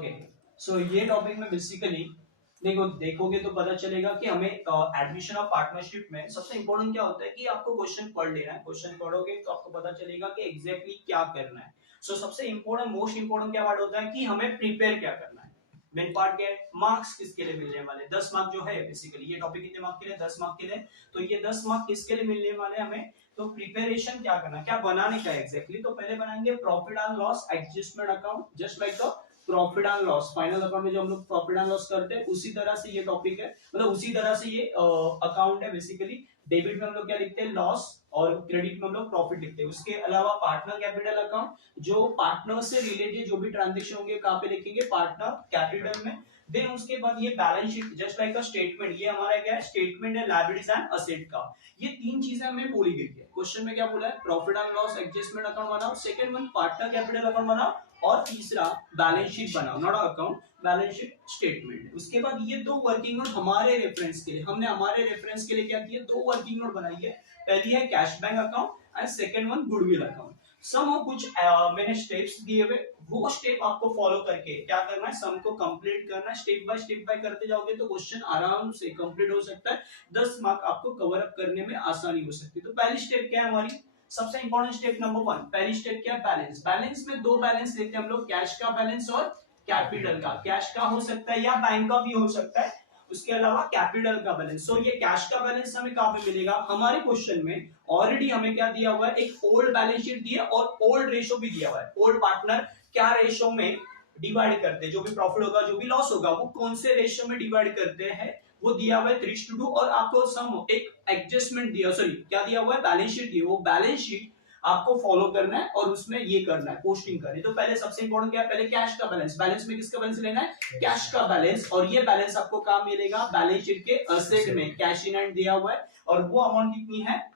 Okay so ये topic में basically देखोगे तो पता चलेगा कि हमें एडमिशन ऑफ पार्टनरशिप में सबसे इंपॉर्टेंट क्या होता है कि आपको क्वेश्चन पढ़ लेना है। क्वेश्चन पढ़ोगे तो आपको पता चलेगा कि एग्जैक्टली क्या करना है। सबसे इंपॉर्टेंट मोस्ट इंपॉर्टेंट क्या पार्ट होता है कि हमें प्रिपेयर क्या करना है। मेन पार्ट क्या है, मार्क्स किसके लिए मिलने वाले, 10 मार्क जो है बेसिकली ये टॉपिक कितने मार्क के लिए, 10 मार्क के लिए। तो ये 10 मार्क किसके लिए मिलने वाले हमें, तो प्रिपरेशन क्या करना, क्या बनाने का एग्जैक्टली। तो पहले बनाएंगे profit and loss adjustment account, just like the profit and loss final account में जो हम लोग प्रॉफिट एंड लॉस करते हैं उसी तरह से ये टॉपिक है, मतलब उसी तरह से ये अकाउंट है बेसिकली। डेबिट में हम लोग क्या लिखते हैं, लॉस, और क्रेडिट में हम लोग प्रॉफिट लिखते हैं। उसके अलावा पार्टनर कैपिटल अकाउंट, जो पार्टनर से रिलेटेड जो भी ट्रांजेक्शन होंगे कहां पे लिखेंगे, पार्टनर कैपिटल में। देन उसके बाद ये balance sheet just like a statement, ये हमारा क्या है, स्टेटमेंट है लायबिलिटीज एंड असेट का। ये तीन चीजें हमें बोली गई है क्वेश्चन में। क्या बोला है, profit and loss adjustment account बनाओ, second one partner capital account बनाओ, और तीसरा बैलेंस शीट बनाओ, not account, balance sheet statement. उसके बाद ये दो वर्किंग नोट हमारे रेफरेंस के लिए, हमने हमारे रेफरेंस के लिए क्या किया, दो वर्किंग नोट बनाई है। पहली है cash bank account and second one goodwill account. Some कुछ मैंने स्टेप्स दिए हुए, वो स्टेप आपको फॉलो करके क्या करना है, सम को कंप्लीट करना है। स्टेप बाय करते जाओगे तो क्वेश्चन आराम से कंप्लीट हो सकता है, 10 मार्क आपको कवर अप करने में आसानी हो सकती है। तो पहली स्टेप क्या है हमारी, सबसे इंपॉर्टेंट स्टेप नंबर 1, पहली स्टेप क्या है, बैलेंस। बैलेंस में दो बैलेंस लेते हैं हम लोग, कैश का बैलेंस और कैपिटल का। कैश का हो सकता है या बैंक का भी हो सकता है, उसके अलावा कैपिटल का बैलेंस। ये कैश का बैलेंस हमें कहां पे मिलेगा, हमारे क्वेश्चन में ऑलरेडी हमें क्या दिया हुआ है, एक ओल्ड बैलेंस शीट दी है और ओल्ड रेशो भी दिया हुआ है। ओल्ड पार्टनर क्या रेशो में डिवाइड करते हैं, जो भी प्रॉफिट होगा जो भी लॉस होगा वो कौन से रेशो में डिवाइड करते हैं, वो दिया हुआ है 3:2। और आपको सम एक एडजस्टमेंट दिया, सॉरी क्या दिया हुआ है, बैलेंस शीट दी, वो बैलेंस शीट आपको फॉलो करना है और उसमें ये करना है, पोस्टिंग करनी है। तो पहले सबसे इंपॉर्टेंट क्या है, पहले कैश का बैलेंस। बैलेंस में किसका बैलेंस लेना है, कैश का बैलेंस। और ये बैलेंस आपको कहां मिलेगा, बैलेंस शीट के असेट में, कैश इन हैंड दिया हुआ है और वो अमाउंट कितनी है,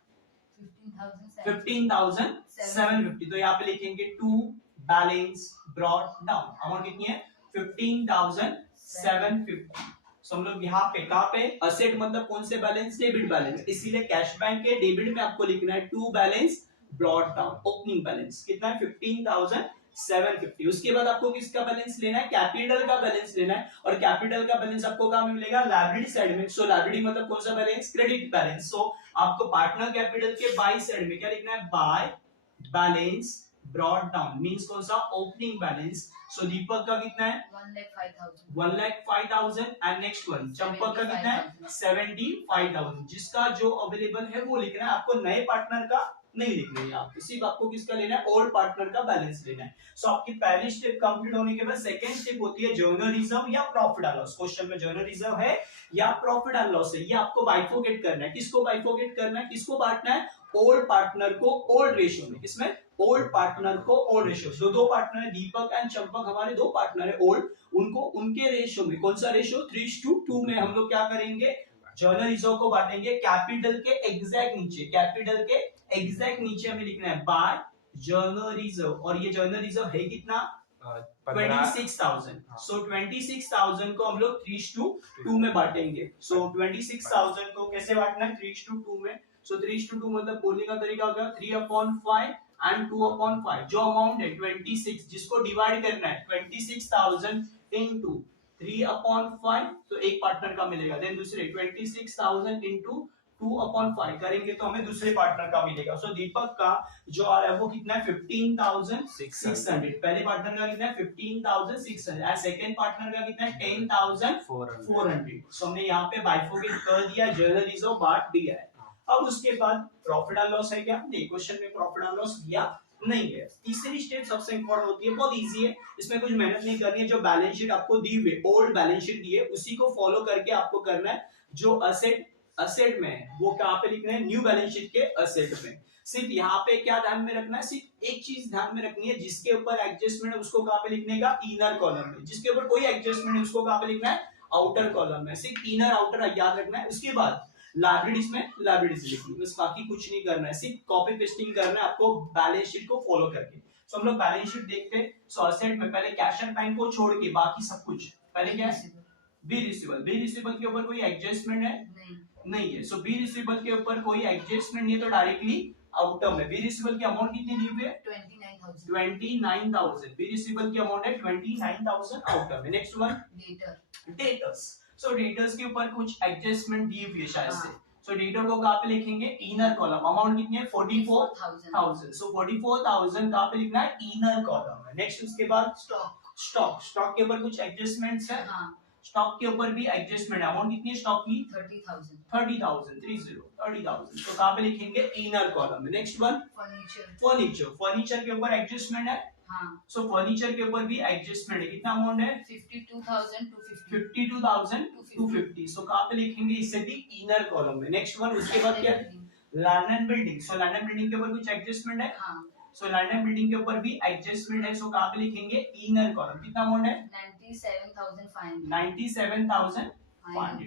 15,750। तो यहाँ पे लिखेंगे to balance brought down, amount कितनी है 15,750। हम लोग यहाँ पे कहां पे, असेट मतलब कौन से बैलेंस, डेबिट बैलेंस, इसीलिए कैश बैंक के डेबिट में आपको लिखना है to balance brought down. Opening balance कितना है 15,750। उसके बाद आपको किसका बैलेंस लेना है, कैपिटल का बैलेंस लेना है। और कैपिटल का बैलेंस आपको कहां मिलेगा, लायबिलिटी साइड में। लायबिलिटी मतलब कौन सा बैलेंस, क्रेडिट बैलेंस। आपको पार्टनर कैपिटल के बाई साइड में क्या लिखना है, by balance brought down, means कौन सा, ओपनिंग बैलेंस। दीपक का कितना है 1,05,000 एंड नेक्स्ट वन चंपक का कितना है 75,000। जिसका जो अवेलेबल है वो लिखना है, आपको नए पार्टनर का नहीं लिखना है, आप सिर्फ आपको किसका लेना है, ओल्ड पार्टनर का बैलेंस लेना है। आपकी पहली स्टेप कंप्लीट होने के बाद सेकंड स्टेप होती है जर्नल रिजर्व या प्रॉफिट एंड लॉस। क्वेश्चन में जर्नल रिजर्व है या प्रॉफिट एंड लॉस है, ये आपको बाइफोकेट करना है। किसको बाइफोकेट करना है, किसको बांटना है, ओल्ड पार्टनर को ओल्ड रेशियो में। किसमें, ओल्ड पार्टनर को ओल्ड रेशियो। दो पार्टनर है, दीपक एंड चंपक हमारे दो पार्टनर है ओल्ड, उनको उनके रेशियो में, कौन सा रेशियो 3:2 में हम लोग क्या करेंगे, जर्नल रिजर्व को बांटेंगे। कैपिटल के एग्जैक्ट नीचे, कैपिटल के एग्जैक्ट नीचे हमें लिखना है बाय जर्नल रिजर्व। और ये जर्नल रिजर्व है कितना 26,000। 26,000 को हम लोग 3:2 में बांटेंगे। 26,000 को कैसे बांटना है, 3:2 में। 3:2 मतलब बोलने का तरीका होगा 3/5 एंड 2/5। जो अमाउंट है 26, जिसको डिवाइड करना है 26,000 इंटू 3/5, तो एक पार्टनर का मिलेगा। देन दूसरे 26,000 इंटू 2/5 करेंगे तो हमें दूसरे पार्टनर का मिलेगा। दीपक का जो आ रहा है वो कितना है 15,600। पहले पार्टनर का कितना है 15,600 एंड सेकंड पार्टनर का कितना है 10,400। हमने यहाँ पे बाइफोकेट कर दिया, जर्नल रिजर्व बांट दिया है। अब उसके बाद प्रॉफिट एंड लॉस है क्या, नहीं क्वेश्चन में प्रॉफिट एंड लॉस दिया नहीं है। तीसरी स्टेप सबसे इंपॉर्टेंट होती है, बहुत इजी है, इसमें कुछ मेहनत नहीं करनी है। जो बैलेंस शीट आपको दी हुई, ओल्ड बैलेंस शीट दी है, उसी को फॉलो करके आपको करना है। जो असेट में है वो कहां पे लिखना है, न्यू बैलेंस शीट के असेट में। सिर्फ यहाँ पे क्या ध्यान में रखना है, सिर्फ एक चीज ध्यान में रखनी है, जिसके ऊपर एडजस्टमेंट है उसको कहां पे लिखने का, इनर कॉलम में। जिसके ऊपर कोई एडजस्टमेंट है उसको कहां पे लिखना है, आउटर कॉलम में। सिर्फ इनर आउटर याद रखना है। उसके बाद लायबिलिटीज में लायबिलिटीज लिखनी है, बस बाकी कुछ नहीं करना है, सिर्फ कॉपी पेस्टिंग करना है आपको बैलेंस शीट को फॉलो करके। हम लोग बैलेंस शीट देखते हैं। असेट में पहले कैश एंड बैंक को छोड़ के बाकी सब कुछ, पहले क्या है, बी रिसीवेबल। बी रिसीवेबल के ऊपर कोई एडजस्टमेंट है नहीं है। बी रिसीवेबल के ऊपर कोई एडजस्टमेंट नहीं है, तो डायरेक्टली आउटर में बी रिसीवेबल की अमाउंट कितनी दी हुई है 29,000 बी रिसीवेबल की अमाउंट है 29,000 आउटर में। Next one debtors. So debtors के ऊपर कुछ एडजस्टमेंट दी हुई है शायद से। सो डेटर को कहाँ पे लिखेंगे? Inner column. अमाउंट कितनी है? 44,000। सो 44,000 कहाँ पे लिखना है? इनर कॉलम में। नेक्स्ट उसके बाद स्टॉक के ऊपर कुछ एडजस्टमेंट्स है। स्टॉक के ऊपर भी एडजस्टमेंट है। अमाउंट कितनी है स्टॉक की? 30,000। तो कहाँ पे लिखेंगे? इनर कॉलम में। नेक्स्ट वन फर्नीचर के ऊपर एडजस्टमेंट है। सो फर्नीचर के ऊपर भी एडजस्टमेंट है। कितना अमाउंट है? 52,250। सो कहाँ पे लिखेंगे? इसे भी इनर कॉलम में। नेक्स्ट वन उसके बाद क्या है? Land and building. So land and building के ऊपर कुछ एडजस्टमेंट है। सो लैंड एंड बिल्डिंग के ऊपर भी एडजस्टमेंट है। सो कहाँ पे लिखेंगे? Inner column. कितना अमाउंट है? 97,500।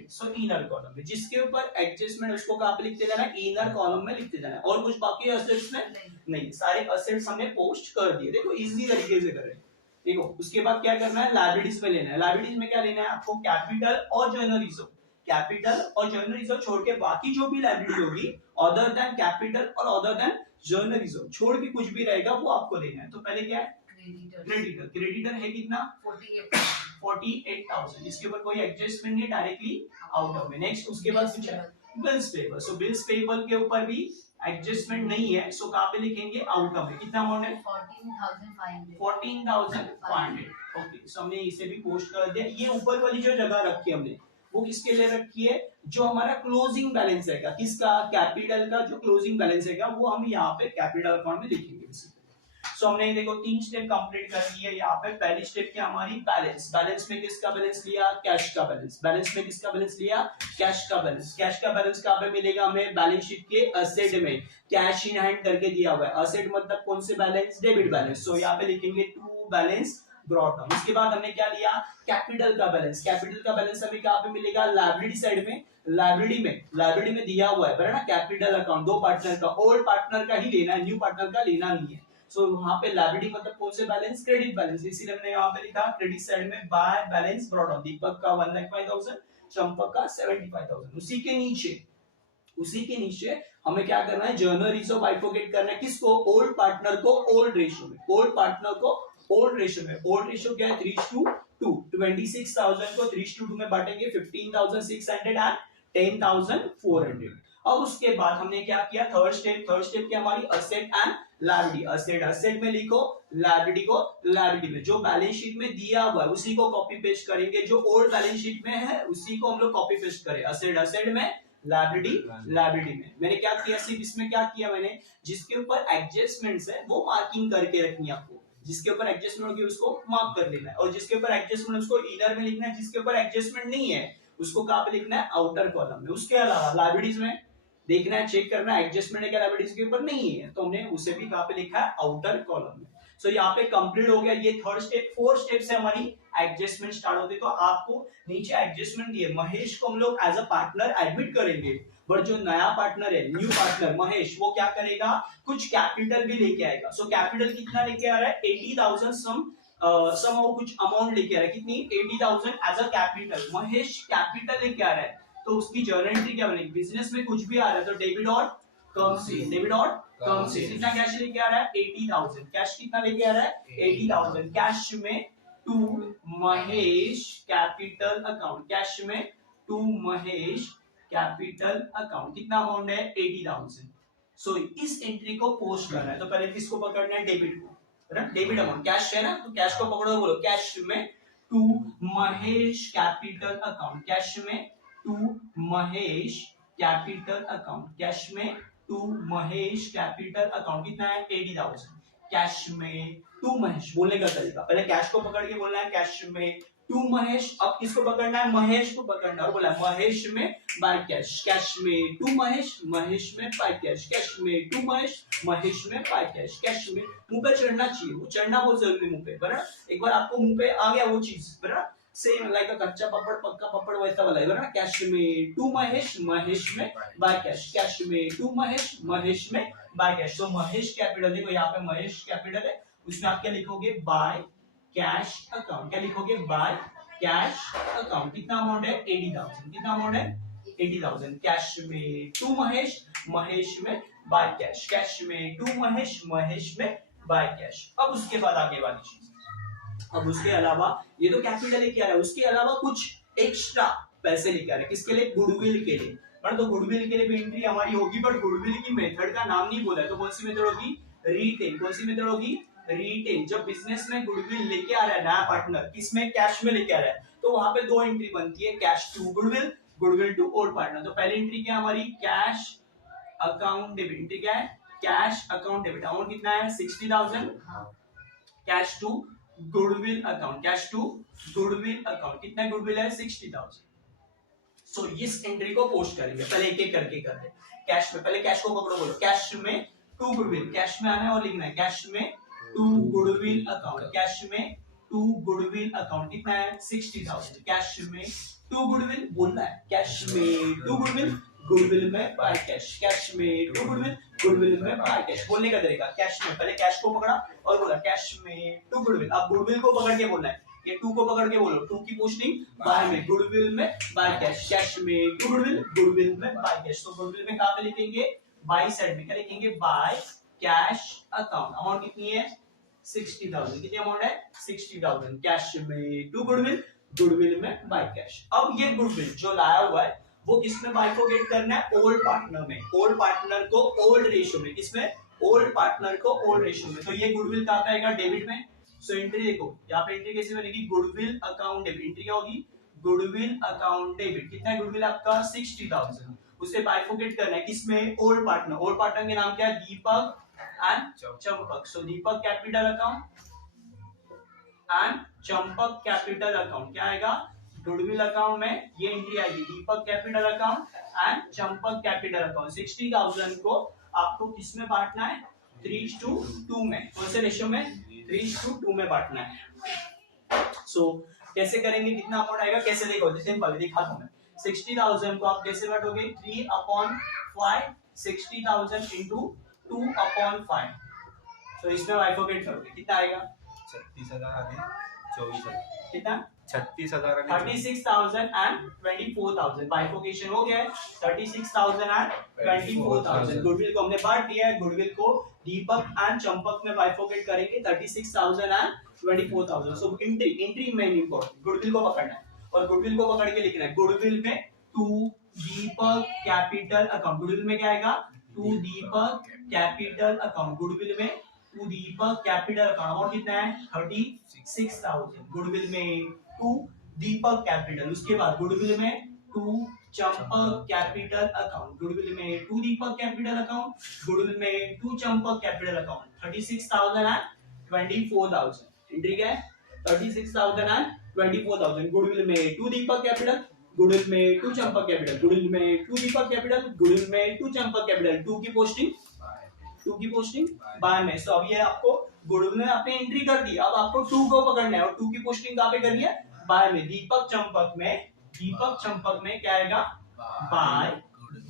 सो इनर कॉलम में जिसके ऊपर एडजस्टमेंट उसको कहाँ पे लिखते जाना है? इनर कॉलम में लिखते जाना है। और कुछ बाकी असेट्स में नहीं, सारे असेट्स हमने पोस्ट कर दिए। देखो इजी तरीके से कर रहे हैं। देखो उसके बाद क्या करना है? लायबिलिटीज में लेना है। लायबिलिटीज में क्या लेना है आपको? कैपिटल और जर्नल रिजर्व। कैपिटल और जर्नल रिजर्व छोड़ के बाकी जो भी लायबिलिटी होगी अदर देन कैपिटल और अदर देन जर्नल रिजर्व छोड़ के कुछ भी रहेगा वो आपको लेना है। तो पहले क्या है? क्रेडिटर है कितना? 48,000। इसके ऊपर कोई एडजस्टमेंट नहीं, डायरेक्टली आउट ऑफ में। नेक्स्ट उसके बाद कुछ है बिल्स पेबल। सो बिल्स पेबल के ऊपर भी एडजस्टमेंट नहीं है। सो कहाँ पे लिखेंगे? आउट ऑफ में। कितना अमाउंट है? 14,500। ओके, सो हमने इसे भी पोस्ट कर दिया। ये ऊपर वाली जो जगह रखी है हमने वो किसके लिए रखी है? जो हमारा क्लोजिंग बैलेंस रहेगा किसका? कैपिटल का जो क्लोजिंग बैलेंस रहेगा वो हम यहाँ पे कैपिटल अकाउंट में लिखेंगे। सो हमने देखो 3 स्टेप कंप्लीट कर लिए यहाँ पे। पहली स्टेप क्या हमारी? बैलेंस में किसका बैलेंस लिया? कैश का बैलेंस। बैलेंस में किसका बैलेंस लिया? कैश का बैलेंस। कैश का बैलेंस कहाँ पे मिलेगा हमें? बैलेंस शीट के असेट में कैश इन हैंड करके दिया हुआ है। असेट मतलब कौन से बैलेंस? Debit balance. सो यहाँ पे लिखेंगे टू बैलेंस ब्रॉट डाउन। उसके बाद हमने क्या लिया? कैपिटल का बैलेंस। कैपिटल का बैलेंस हमें कहाँ पे मिलेगा? लायबिलिटी साइड में। लायबिलिटी में दिया हुआ है ना कैपिटल अकाउंट। दो पार्टनर का, ओल्ड पार्टनर का ही लेना है, न्यू पार्टनर का लेना नहीं है। सो वहां पे लायबिलिटी मतलब कौन से बैलेंस? Credit balance. इसीलिए हमने यहाँ पे लिखा क्रेडिट साइड में बाय बैलेंस ब्रॉट डाउन। दीपक का 1,05,000, चंपक का 75,000। उसी के नीचे हमें क्या करना है? जर्नल रिजर्व बाइफोकेट करना है। किसको? ओल्ड पार्टनर को ओल्ड रेशियो में। ओल्ड पार्टनर को ओल्ड रेशियो में। ओल्ड रेशियो क्या है? 3:2। 26,000 को 3:2 में बांटेंगे। 15,600 एंड 10,400। अब उसके बाद हमने क्या किया? थर्ड स्टेप क्या हमारी? Asset and liability. असेट में लिखो, लायबिलिटी को लायबिलिटी में। जो बैलेंस शीट में दिया हुआ है उसी को कॉपी पेस्ट करेंगे। जो ओल्ड बैलेंस शीट में है उसी को हम लोग कॉपी पेस्ट करें। असेट में, लायबिलिटी में। मैंने क्या किया? सिर्फ इसमें क्या किया मैंने? जिसके ऊपर एडजस्टमेंट्स है वो मार्किंग करके रखनी है आपको। जिसके ऊपर एडजस्टमेंट होगी उसको मार्क कर लेना है। और जिसके ऊपर एडजस्टमेंट उसको इनर में लिखना है। जिसके ऊपर एडजस्टमेंट नहीं है उसको कहाँ पे लिखना है? आउटर कॉलम में। उसके अलावा लायबिलिटीज में देखना है, चेक करना है एडजस्टमेंट है क्या लायबिलिटीज के ऊपर? नहीं है तो हमने उसे भी कहाँ पे लिखा है? आउटर कॉलम में। सो यहाँ पे कंप्लीट हो गया ये थर्ड स्टेप। 4 स्टेप से हमारी एडजस्टमेंट स्टार्ट होती है। तो आपको नीचे एडजस्टमेंट दिए। महेश को हम लोग एज अ पार्टनर एडमिट करेंगे, बट जो नया पार्टनर है, न्यू पार्टनर महेश, वो क्या करेगा? कुछ कैपिटल भी लेके आएगा। सो कैपिटल कितना लेके आ रहा है? 80,000 सम कुछ अमाउंट लेके आ रहा है। कितनी? 80,000 as a capital. Mahesh capital लेके आ रहा है तो उसकी जर्नल एंट्री क्या बनेगी? बिजनेस में कुछ भी आ रहा है तो डेबिट और कम से कितना कैश लेके आ रहा है? 80,000। कैश कितना लेके आ रहा है? 80,000। कैश में to Mahesh capital account. Cash में टू महेश कैपिटल अकाउंट। कितना अमाउंट है? 80,000। सो इस एंट्री को पोस्ट करना है तो पहले किसको पकड़ना है? डेबिट को, है ना? डेबिट अमाउंट कैश है ना, तो कैश को पकड़ो, बोलो कैश में to Mahesh capital account. Cash में to Mahesh capital account. Cash में टू महेश कैपिटल अकाउंट। कितना है? 80,000। कैश में टू महेश। बोलने का तरीका, पहले कैश को पकड़ के बोलना है कैश में टू महेश। अब किसको पकड़ना है? महेश को पकड़ना है। बोला महेश में बाय कैश। कैश में टू महेश, महेश में बाय कैश। कैश में टू महेश, महेश में बाय कैश। कैश में मुंह पे चढ़ना चाहिए, वो चढ़ना बहुत जरूरी मुंह पे, बराबर? एक बार आपको मुंह पे आ गया वो चीज, बराबर? सेम लाइक कच्चा पापड़ पक्का पापड़ वैसा वाला है, बराबर? कैश में टू महेश, महेश में बाय कैश। कैश में टू महेश, महेश में बाय कैश। तो महेश कैपिटल, देखो यहाँ पे महेश कैपिटल है, उसमें आप क्या लिखोगे? By cash account. क्या लिखोगे? By cash account. कितना अमाउंट है? 80,000। कितना अमाउंट है? 80,000। कैश में टू महेश, महेश में बाय कैश। कैश में टू महेश, महेश में बाय कैश। अब उसके बाद आगे वाली चीज, अब उसके अलावा ये तो कैपिटल लेके आ रहा है, उसके अलावा कुछ एक्स्ट्रा पैसे लेके आ रहे हैं, किसके लिए? गुडविल के लिए। पर तो गुडविल के लिए भी एंट्री हमारी होगी, बट गुडविल की मेथड का नाम नहीं बोला है, तो कौन सी मेथड होगी? रिटेन। कौन सी मेथड होगी? रिटेन। जब बिजनेस में गुडविल लेके आ रहा है नया पार्टनर, किसमें? कैश में लेके आ रहा है, तो वहां पे दो एंट्री बनती है, cash to goodwill, goodwill to old partner. तो पहली एंट्री क्या हमारी? Cash account debit. एंट्री क्या है? Cash account debit. अमाउंट कितना है? 60,000। Cash to goodwill account, cash to goodwill account, कितना गुडविल है? 60,000। सो इस एंट्री को पोस्ट करेंगे, पहले एक एक करके करते हैं। कैश में, पहले कैश को पकड़ो, बोलो कैश में टू गुडविल, कैश में आना है और लिखना है कैश में टू गुडविल अकाउंट, कैश में टू गुडविल अकाउंट, कितना है? 60,000। कैश में टू गुडविल बोलना है, कैश में टू गुडविल, गुडविल में बाय कैश, कैश में टू गुडविल, गुडविल में बाय कैश। बोलने का तरीका, कैश में, पहले कैश को पकड़ा और बोला कैश में टू गुडविल। अब गुडविल को पकड़ के बोलना है, ये टू को पकड़ के बोलो, टू की पोस्टिंग बाय में, गुडविल में बाय कैश, कैश में टू गुडविल, गुडविल में बाय कैश। तो गुडविल में कहां पे लिखेंगे? बाय साइड में, क्या लिखेंगे? By cash account. अमाउंट कितनी है? 60,000। कितनी अमाउंट है? 60,000। कैश में टू गुडविल, गुडविल में बाय कैश। अब ये गुडविल जो लाया हुआ है वो किसमें बाइफोकेट करना है? ओल्ड पार्टनर में। ओल्ड पार्टनर को ओल्ड रेशियो में, किसमें? ओल्ड पार्टनर को ओल्ड रेशियो में। तो ये गुडविल कहां पे आएगा? डेबिट में। सो एंट्री देखो, यहाँ पे एंट्री कैसे बनेगी? Goodwill account debit. एंट्री क्या होगी? Goodwill account debit. कितना है गुडविल आपका? 60,000। उसे बाइफोकेट करना है किसमें? Old partner. ओल्ड पार्टनर के नाम क्या है? Deepak and Champak. So Deepak capital account and Champak capital account, क्या आएगा? गुडविल अकाउंट में ये एंट्री आएगी, Deepak capital account and Champak capital account. 60,000 को आपको किसमें बांटना है? 3:2 में। कौन से रेशियो में? 3:2 में बांटना है। सो कैसे करेंगे? कितना अमाउंट आएगा? कैसे देखो, सिंपल दिखाता हूं मैं। 60,000 को आप कैसे बांटोगे? 3/5, 60,000 इंटू 2/5। तो इसमें बाइफोकेट करोगे, कितना आएगा? 36,000 आगे 24,000, कितना? 36,000 आगे 36,000 एंड 24,000। बाइफोकेशन हो गया है, 36,000 एंड 24,000। गुडविल को हमने बांट दिया है, गुडविल को दीपक एंड चंपक में बाइफोकेट करेंगे, 36,000 and 24,000। So entry main important, goodwill को पकड़ना है और गुडविल को पकड़ के लिखना है। गुडविल में to Deepak capital account, goodwill में क्या आएगा? To Deepak capital account, goodwill में to Deepak capital account. Amount कितना है? 36,000। गुडविल में टू दीपक कैपिटल, उसके बाद गुडविल में to Champak capital account, goodwill में to Deepak capital account, goodwill में to Champak capital account. 36,000 and 24,000। Entry क्या है? 36,000 एंड 24,000। गुडविल में टू दीपक कैपिटल, गुडविल में टू चंपक कैपिटल, गुडविल में टू दीपक कैपिटल, गुडविल में टू चंपक कैपिटल। टू की पोस्टिंग, टू की पोस्टिंग बाय में। सो अब ये आपको गुडविल में आपने एंट्री कर दी, अब आपको टू को पकड़ना है और टू की पोस्टिंग कहां पे करनी है? बाय में। दीपक चंपक में, दीपक चंपक में क्या आएगा? By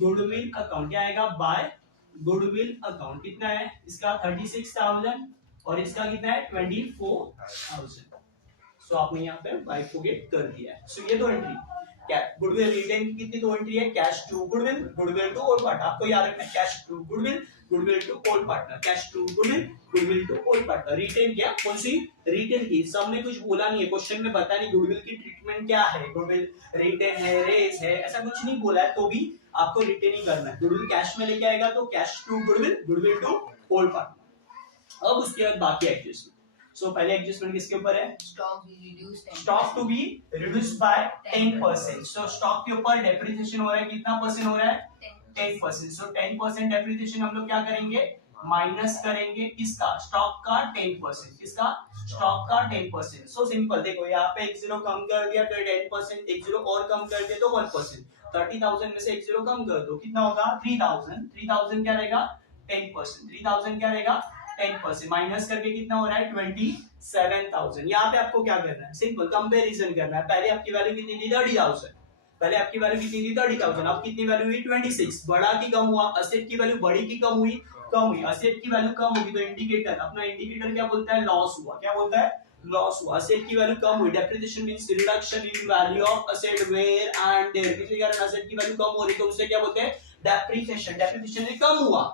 goodwill account. क्या आएगा? By goodwill account. कितना है इसका? 36,000 और इसका कितना है? 24,000। सो आपने यहाँ पे बाइफोकेट कर दिया है। सो ये दो एंट्री, क्या गुडविल रिटेन की कितनी दो एंट्री है? Cash to goodwill, goodwill to old partner. आपको याद रखना है, cash to goodwill, goodwill to old partner, cash to goodwill, goodwill to old partner. Written क्या? कौन सी? रिटेन की। सब में कुछ बोला नहीं है, क्वेश्चन में बता नहीं गुडविल की ट्रीटमेंट क्या है, गुडविल रिटेन है, रेस है, ऐसा कुछ नहीं बोला है, तो भी आपको रिटेन ही करना है। गुडविल कैश में लेके आएगा तो cash to goodwill, goodwill to old partner. अब उसके बाद बाकी एडजस्टमेंट। सो पहले एडजस्टमेंट किसके ऊपर है? Stock to be reduce by 10%। So stock के ऊपर डेप्रिसिएशन हो रहा है, कितना परसेंट हो रहा है? 10%। सो 10% डेप्रिसिएशन हम लोग क्या करेंगे? माइनस करेंगे किसका? स्टॉक का 10%। किसका? स्टॉक का 10%। सो सिंपल, देखो यहाँ पे एक जीरो कम कर दिया तो 10%, एक जीरो और कम कर दिया तो 1%। 30,000 में से एक जीरो कम कर दो, कितना होगा? 3,000। 3,000 क्या रहेगा? 10%। 3,000 क्या रहेगा? 10%। माइनस करके कितना हो रहा है? 27,000। यहाँ पे आपको क्या करना है? सिंपल कंपैरिजन करना है। पहले आपकी वैल्यू कितनी थी? 30,000। पहले आपकी वैल्यू कितनी थी? 30,000। अब कितनी वैल्यू हुई? 26। बढ़ा की कम हुआ? असेट की वैल्यू बढ़ी की कम हुई? कम हुई। असेट की वैल्यू कम होगी तो इंडिकेटर, अपना इंडिकेटर क्या बोलता है? लॉस हुआ। क्या बोलता है? लॉस हुआ। असेट की वैल्यू कम हुई, depreciation means reduction in value of asset where and there. किसी कारण असेट की वैल्यू कम हो रही तो उसे क्या बोलते हैं? डेप्रिसिएशन। डेप्रिसिएशन कम हुआ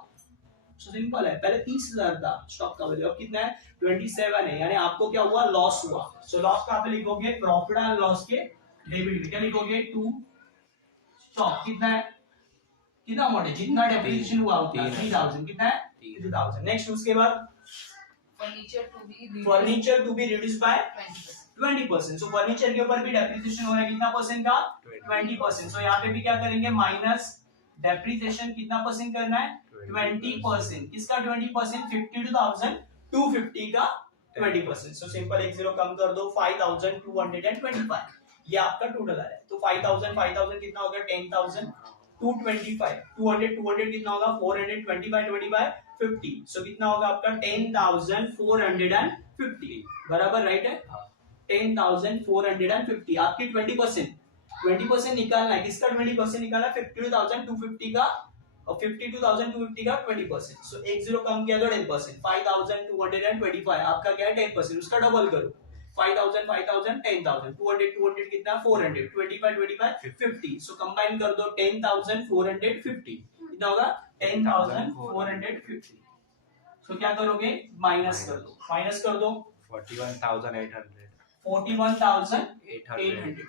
सो सिंपल है, पहले 30,000 था स्टॉक का वैल्यू, अब कितना है 27 है, यानी आपको क्या हुआ लॉस हुआ। सो लॉस का आप लिखोगे प्रॉफिट एंड लॉस के डेबिट में क्या लिखोगे टू स्टॉक, कितना है कितना अमाउंट है जितना डेप्रिसिएशन हुआ उतना 3000, कितना है 3000। नेक्स्ट उसके बाद furniture to be reduce by 20%। So furniture के ऊपर भी डेप्रिसिएशन हो रहा है कितना परसेंट का 20%। सो यहाँ पे भी क्या करेंगे माइनस डेप्रिसिएशन कितना परसेंट करना है 20%। किसका 20%? 52,250 का 20%। सो सिंपल एक जीरो कम कर दो 5,225, ये आपका टोटल आ रहा है। तो 5,000 कितना होगा 10,225, 200 कितना होगा 425 50। सो कितना होगा आपका 10,450 बराबर राइट है 10,450 आपकी 20% निकालना है। किसका 20% निकालना है 52,250 का और 52,250 का 20%। सो एक जीरो कम किया तो 10%, 5,225 आपका क्या है 10%, उसका डबल करो 5,000 5,000 10,000 200 कितना 400 25 50। सो कंबाइन कर दो 10,450 कितना होगा 10,450। सो क्या करोगे माइनस कर दो 41,800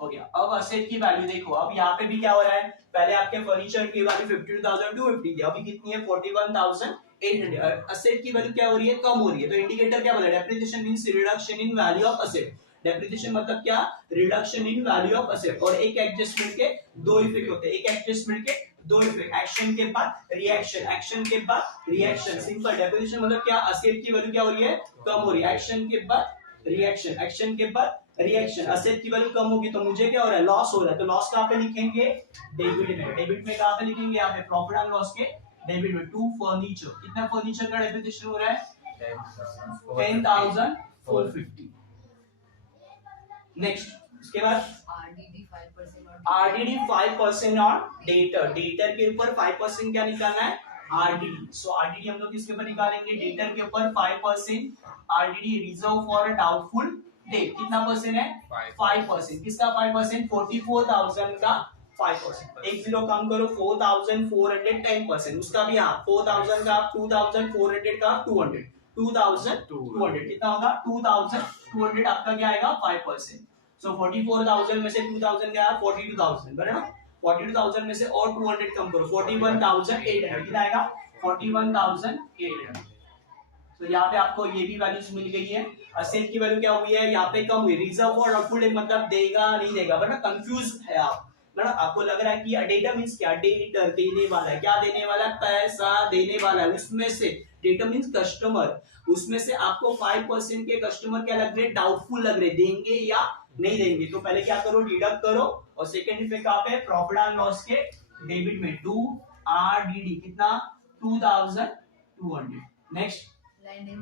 हो गया। अब असेट की वैल्यू देखो, अब यहाँ पे भी क्या हो रहा है, पहले आपके फर्नीचर की वैल्यू 52,250 थी, अभी कितनी है 41,800। असेट की वैल्यू क्या हो रही है कम हो रही है, तो इंडिकेटर क्या बोला depreciation means reduction in value of asset. Depreciation मतलब क्या reduction in value of asset. और एक एडजस्टमेंट के दो इफेक्ट होते हैं, एक एडजस्टमेंट के दो इफेक्ट, एक्शन के बाद रिएक्शन, एक्शन के बाद रिएक्शन। सिंपल डेप्रिसिएशन मतलब क्या असेट की वैल्यू क्या हो रही है कम हो रही है, एक्शन के बाद रिएक्शन, एक्शन के बाद रिएक्शन। असेट की वैल्यू कम होगी तो मुझे क्या हो रहा है लॉस हो रहा है, तो लॉस कहां पे लिखेंगे डेबिट में। डेबिट में कहां पे लिखेंगे यहाँ पे प्रॉफिट एंड लॉस के डेबिट में टू फर्नीचर। कितना फर्नीचर का डेप्रिसिएशन हो रहा है 10,450। नेक्स्ट उसके बाद आरडीडी 5% ऑन डेटर। डेटर के ऊपर 5% क्या निकालना है आरडीडी। सो आरडीडी हम लोग किसके ऊपर निकालेंगे डेटर के ऊपर 5%। RDD reserve for a doubtful debt कितना परसेंट है 5%। किसका 5%? 44,000 का 5%। एक जीरो कम करो 4,400 10%, उसका भी हाँ 4,000 का 2,400 का 200 2,200 कितना होगा 2,200 आपका क्या आएगा 5%। सो 44,000 में से 2,000 क्या है 42,000 बराबर ना। 42,000 में से और 200 कम करो 41,800 कितना आएगा 41,800। तो यहाँ पे आपको ये भी वैल्यूज मिल गई है। असेट की वैल्यू क्या हुई है यहाँ पे कम हुई। रिजर्व और डाउटफुल डेट मतलब देगा नहीं देगा, वरना कंफ्यूज है आप, वरना आपको लग रहा है कि डेटा मींस क्या डेटर देने वाला है, क्या देने वाला है पैसा देने वाला है। उसमें से डेटा मींस कस्टमर, उसमें से आपको 5% के कस्टमर क्या लग रहे डाउटफुल लग रहे देंगे या नहीं देंगे। तो पहले क्या करो डिडक्ट करो और सेकंड इफेक्ट कहां पे प्रॉफिट एंड लॉस के डेबिट में टू आरडीडी कितना 2,200। नेक्स्ट लैंड एंड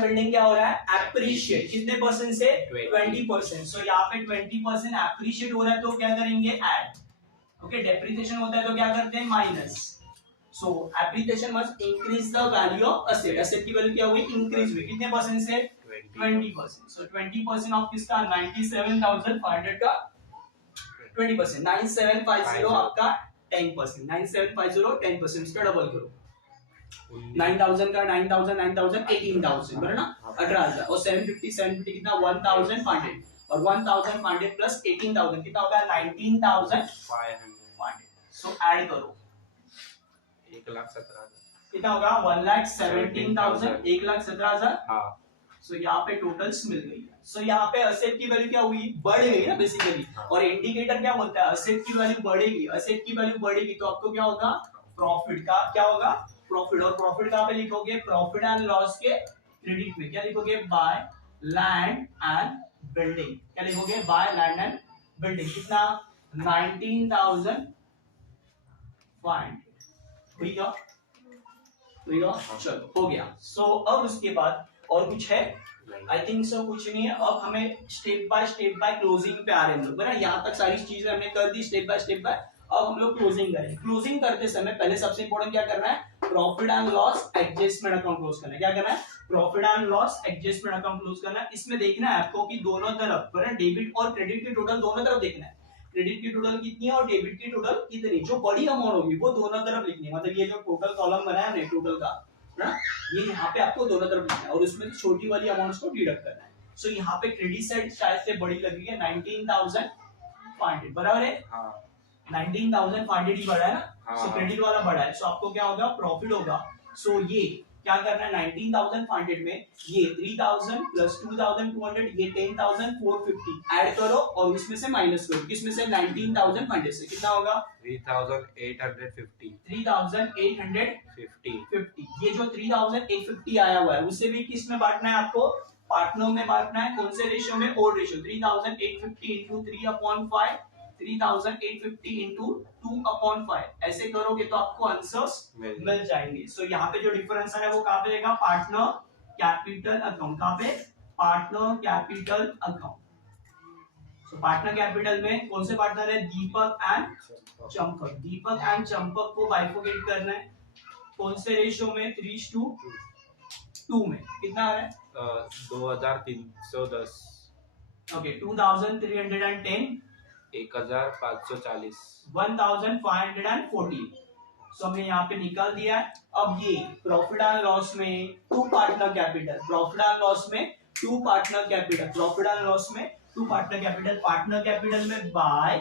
बिल्डिंग क्या हो रहा है एप्रिशिएट कितने परसेंट से 20%। सो यहाँ पे 20% एप्रिशिएट हो रहा है तो क्या करेंगे ऐड। ओके डेप्रिसिएशन होता है तो क्या करते हैं minus. So appreciation must increase the value of asset. Asset की वैल्यू क्या हुई इंक्रीज हुई कितने परसेंट से 20%। सो 20% ऑफ किसका 97,500 का 20%। 9750 आपका 10%। 9750 10% उसका डबल करो 9,000 का 9,000 9,000 18,000 बराबर ना 18,000 और 750 कितना 1,500 और 1,500 प्लस 18,000 कितना होगा 19,500। सो ऐड करो 1,17,000 कितना होगा 1,17,000 1,17,000। हाँ सो यहाँ पे टोटल्स मिल गई है। सो यहाँ पे असेट की वैल्यू क्या हुई बढ़ गई ना बेसिकली। और इंडिकेटर क्या बोलता है असेट की वैल्यू बढ़ेगी, असेट की वैल्यू बढ़ेगी तो आपको क्या होगा प्रॉफिट का क्या होगा प्रॉफिट। और प्रॉफिट कहां पे लिखोगे प्रॉफिट एंड लॉस के क्रेडिट में क्या लिखोगे बाय लैंड एंड बिल्डिंग। क्या लिखोगे बाय लैंड एंड बिल्डिंग कितना 19,500 ठीक है चलो हो गया। सो अब उसके बाद और कुछ है आई थिंक सो कुछ नहीं है। अब हमें स्टेप बाय क्लोजिंग पे आ रहे हैं हम लोग, यहाँ तक सारी चीजें हमने कर दी स्टेप बाय। अब हम लोग क्लोजिंग करें। क्लोजिंग करते समय पहले सबसे इंपॉर्टेंट क्या करना है profit and loss adjustment account close करना है। क्या करना है profit and loss adjustment account close करना है। इसमें देखना है आपको कि दोनों तरफ डेबिट और क्रेडिट के टोटल दोनों तरफ देखना है। क्रेडिट की टोटल कितनी है और डेबिट की टोटल कितनी, जो बड़ी अमाउंट होगी वो दोनों तरफ लिखनी है, मतलब ये जो टोटल कॉलम बनाया हमने टोटल का ना, ये यहाँ पे आपको दोनों तरफ लिखना है और उसमें छोटी वाली अमाउंट्स को डिडक्ट करना है। सो यहाँ पे क्रेडिट साइड शायद से बड़ी लग रही है 19,500, बराबर है, हाँ 19,500 ही बड़ा है ना, हाँ, सो क्रेडिट वाला बड़ा है, सो आपको क्या होगा, प्रॉफिट होगा। सो ये क्या करना है, 19,500 में ये 3,000 प्लस 2,200 ये 10,450 ऐड करो और इसमें से माइनस करो, किसमें से, 19,500 से, कितना होगा, 3,850 3,850। ये जो 3,850 आया हुआ है उसे भी किस में बांटना है आपको, पार्टनर में बांटना है, कौन से रेशियो में, ओड रेशियो, 3,850 इंटू 3/5, 3,850 इंटू 2/5, ऐसे करोगे तो आपको आंसर्स मिल जाएंगे। सो यहाँ पे जो डिफरेंस है वो कहाँ पे रहेगा, पार्टनर कैपिटल अकाउंट, कहाँ पे, partner capital account. So partner capital में कौन से पार्टनर है, दीपक एंड चंपक, दीपक एंड चंपक को बाइफोकेट करना है, कौन से रेशियो में, 3:2 में, कितना आ रहा है, 2,310, ओके, 2,310, 1,540, 1,540। सो हमने यहाँ पे निकाल दिया है। अब ये प्रॉफिट एंड लॉस में to partner capital, profit and loss में to partner capital, profit and loss में to partner capital, partner capital में by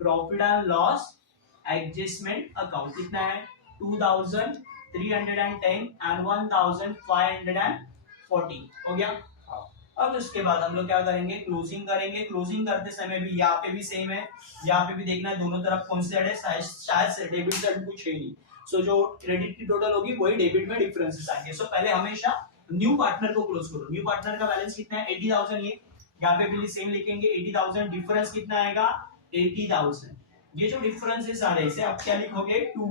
profit and loss adjustment account, कितना है, 2,310 एंड 1,540 हो गया। अब उसके बाद हम लोग क्या करेंगे, क्लोजिंग करेंगे। क्लोजिंग करते समय भी यहाँ पे भी सेम है, यहाँ पे भी देखना है दोनों तरफ कौन साइड है, शायद से डेबिट साइड कुछ है नहीं। सो जो क्रेडिट की टोटल होगी वही डेबिट में डिफरेंसेस आएंगे। सो पहले हमेशा न्यू पार्टनर को क्लोज करो। न्यू पार्टनर का बैलेंस कितना है, 80,000, ये यहाँ पे भी सेम लिखेंगे 80,000, डिफरेंस कितना आएगा, 80,000। ये जो डिफरेंसेस आ रहे हैं इसे आप क्या लिखोगे, टू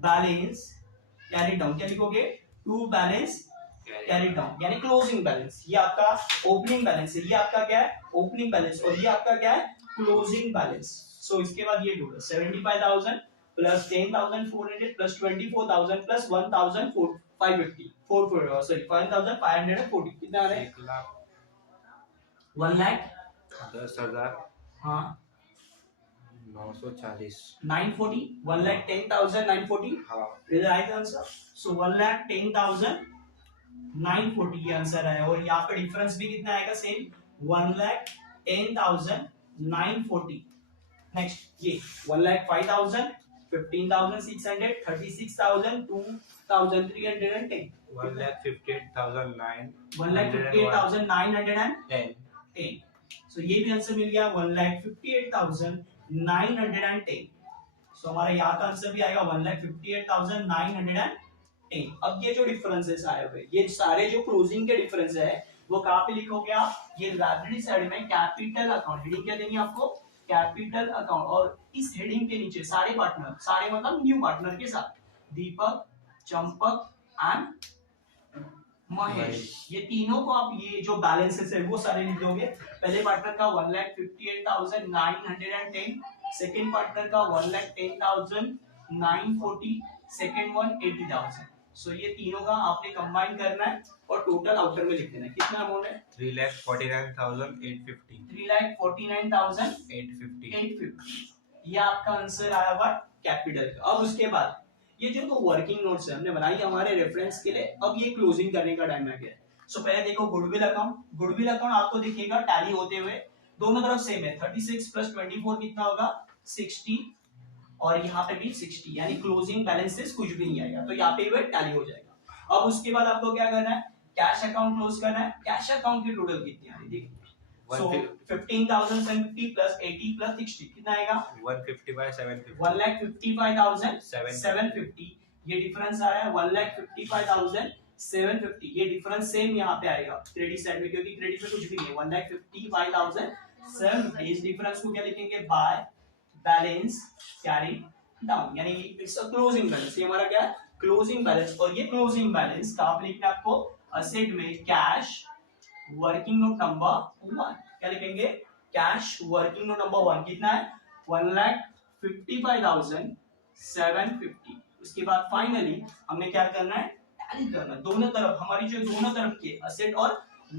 बैलेंस कैरी डाउन, क्या लिखोगे, टू बैलेंस कैरी डाउन, यानी क्लोजिंग बैलेंस। ये आपका ओपनिंग बैलेंस है, ये आपका क्या है, ओपनिंग बैलेंस, और ये आपका क्या है, क्लोजिंग बैलेंस। सो इसके बाद ये टोटल 75,000 प्लस 10,400 प्लस 24,000 प्लस 1,550 5,540, कितना आ रहा है, 1,10,000, हाँ 940, 940, 1,10,940, हाँ राइट आंसर। सो 1,10,940 ये आंसर है, और यहाँ पे डिफरेंस भी कितना आएगा, सेम 1,10,940। नेक्स्ट ये 1,05,000, 15,600, 36,000, 2,310, 1,58,910, 1,58,910। सो ये भी आंसर मिल गया 1,58,910। सो हमारा यहाँ का आंसर भी आएगा 1,58,910। अब ये जो डिफरेंसेस आए हुए, ये सारे जो क्लोजिंग के डिफरेंस है वो कहाँ पे लिखोगे आप, ये लाइब्रेरी साइड में कैपिटल अकाउंट, हेडिंग क्या देंगे आपको, कैपिटल अकाउंट, और इस हेडिंग के नीचे सारे पार्टनर, सारे मतलब न्यू पार्टनर के साथ, दीपक, चंपक एंड महेश, ये तीनों को आप ये जो बैलेंसेस है वो सारे लिख दोगे। पहले पार्टनर का 1,58,910, सेकंड पार्टनर का 1,10,940, सेकंड वन 80,000। सो ये तीनों का आपने कंबाइन करना है और टोटल आउटर में लिख देना है। कितना अमाउंट है, 3,49,850, 3,49,850। ये आपका आंसर आया हुआ कैपिटल का। अब उसके बाद ये जो तो वर्किंग नोट्स है हमने बनाई हमारे रेफरेंस के लिए, अब ये क्लोजिंग करने का टाइम आ गया है। सो पहले देखो गुडविल अकाउंट, गुडविल अकाउंट आपको दिखेगा टैली होते हुए, दोनों तरफ सेम है, 36 प्लस 24 कितना होगा, 60, और यहाँ पे भी 60, यानी क्लोजिंग बैलेंसेस कुछ भी नहीं आएगा, तो यहाँ पे भी टैली हो जाएगा। अब उसके बाद आपको क्या करना है, कैश अकाउंट क्लोज करना है। कैश अकाउंट की टोटल कितनी आ रही है, देखिए, सो 15,750 प्लस 80 प्लस 60 कितना आएगा, 155,750, 1,55,750। ये डिफरेंस आ रहा है 1,55,750। ये डिफरेंस सेम यहाँ पे आएगा क्रेडिट साइड में, क्योंकि क्रेडिट में कुछ भी नहीं है, 1,55,750। इस डिफरेंस को क्या लिखेंगे, बाय बैलेंस कैरी डाउन, यानी इट्स अ क्लोजिंग बैलेंस। ये हमारा क्या है, क्लोजिंग बैलेंस। और ये क्लोजिंग बैलेंस का आप लिखना है आपको असेट में कैश वर्किंग नोट नंबर 1, क्या लिखेंगे, कैश वर्किंग नोट नंबर 1 कितना है, 1,55,750। उसके बाद फाइनली हमने क्या करना है, टैली करना है दोनों तरफ, हमारी जो दोनों तरफ के असेट और